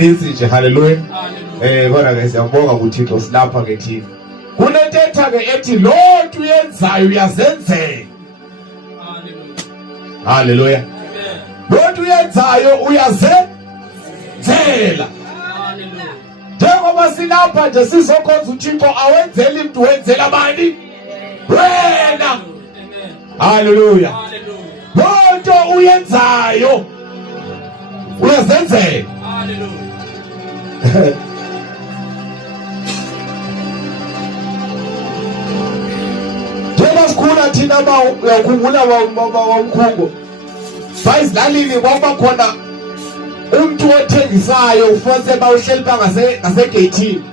Nje haleluya. Kodwa ke siyabonga kuThixo silapha ke thina. Kunentetha ke ethi Lonto uyenzayo uyazenzela. Haleluya. Lonto uyenzayo uyazenzela. Njengoba silapha nje sizokhonza uThixo awenzeli umuntu wenzela bani? Wena. Haleluya. Lonto uyenzayo uyazenzela. Hallelujah. Njengoba sikhula thina uyakhumbula wamkhungo bayizilalini kwakubakhona umuntu othengisayo ufanele bawuhleli ngasegeyithini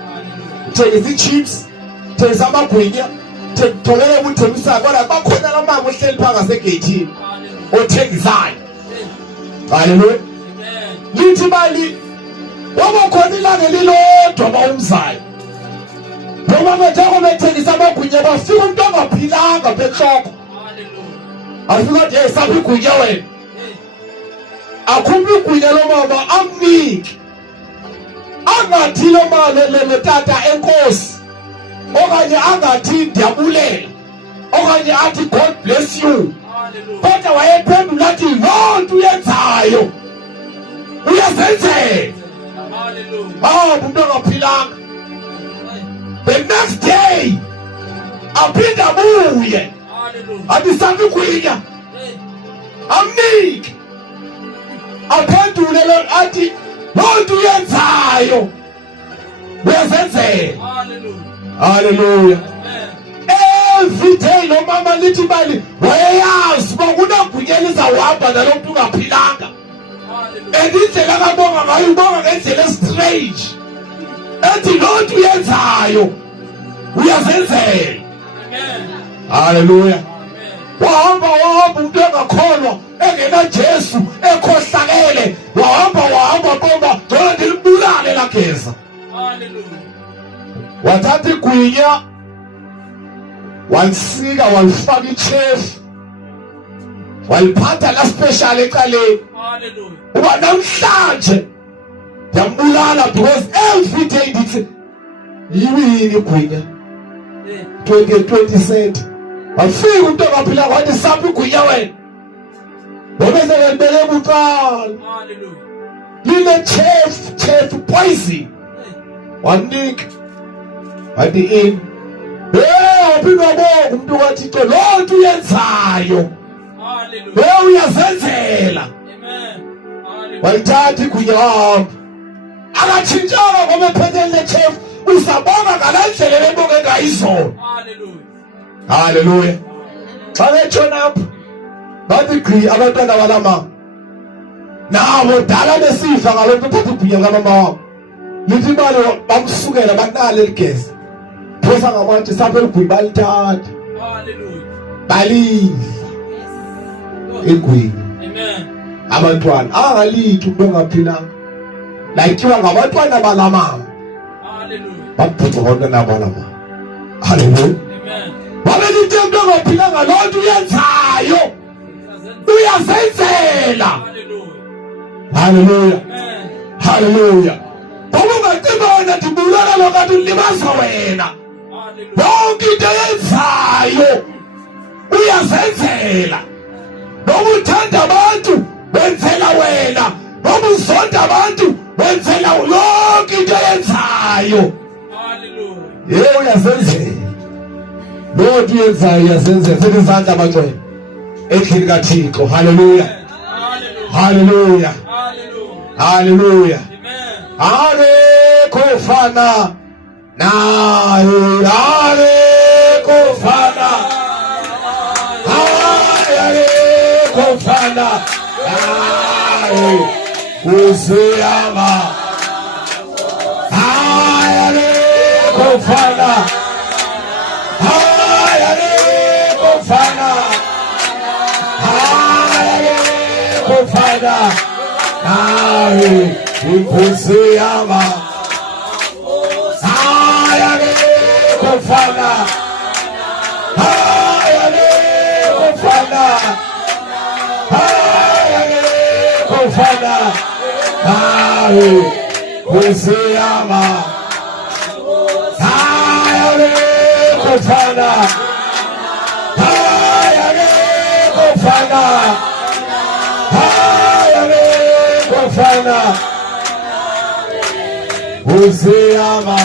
uthengisa i-chips uthengisa amagwinya tholele ubuthengisayo kodwa bakhona lamama ohleli ngasegeyithini othengisayo. Haleluya. Lithi mali wabakhona ilanga elilodwa bawumzayo noma bethenga bethengisa amagwinya bafika umuntu ongaphilanga behloko. Afika nje esapha igwinya wena akhuphe igwinya lomama amnike angathi lo mama le tata enkosi okanye angathi ndiyabulela okanye athi God bless you kodwa wayephendula athi Lonto uyenzayo uyazenzela. Umuntu ongaphilanga the next day aphinda abuye athi sami igwinya amnike aphendule athi Lonto uyenzayo uyazenzela. Haleluya. Every day lo mama lithi mali wayeyazi uba kunegwinya elizawuhamba nalo muntu ungaphilanga indlela kabonga ngayo ubonga ngendlela strange ethi Lonto uyenzayo uyazenzela. Haleluya. Wahamba umuntu engakholwa engena Jesu ekhohlakele wahamba bomba ngcono ndilibulale lageza. Wathatha igwinya walisika walifaka ichefu waliphatha la special ecaleni. Uba namhlanje ndiyambulala because every day ndithi yiwini igwinya 20 cent wafika umuntu ongaphila wathi sapha igwinya wena ngobese ngelibele buqala line chefu poison wanika wathi in waphinda wabonga umuntu kaThixo Lonto uyenzayo uyazenzela. Walithatha igwinya wahamba akatshintshanga ngoba ephethe le chefu usabonga ngalendlela ebonge ngayizolo. Haleluya. Xa betshona apha bathi gqi abantwana balama nabo dala besifa ngalonto uthatha igwinya kamama wabo lithi imali bamsukela banale ligeza phosa ngamatshe sapha eligwinya balithatha balidla igwinya. Abantwana angalithi umuntu ongaphilanga layithiwa ngabantwana balamama babhutha abantwana balamama. Haleluya. Babelithi umuntu ongaphilanga Lonto uyenzayo uyazenzela. Haleluya. Haleluya. Babungaciba wena dibulala lokati ulibaza wena bonke into yenzayo uyazenzela. Noma uthanda abantu wenzela wena noma uzonda abantu wenzela yonke into yenzayo. Haleluya. Uyazenzela. Lonto uyenzayo uyazenzela. Sele izandla abagcwele endlini kaThixo. Haleluya. Haleluya. Haleluya. Akekho ofana naye, akekho ofana akekho ofana naye usiyama akekho ofana akekho ofana naye Inkosi yama akekho ofana akekho ofana naye Usiyama Hayale kufana Hayale kufana Hayale kufana Usiyama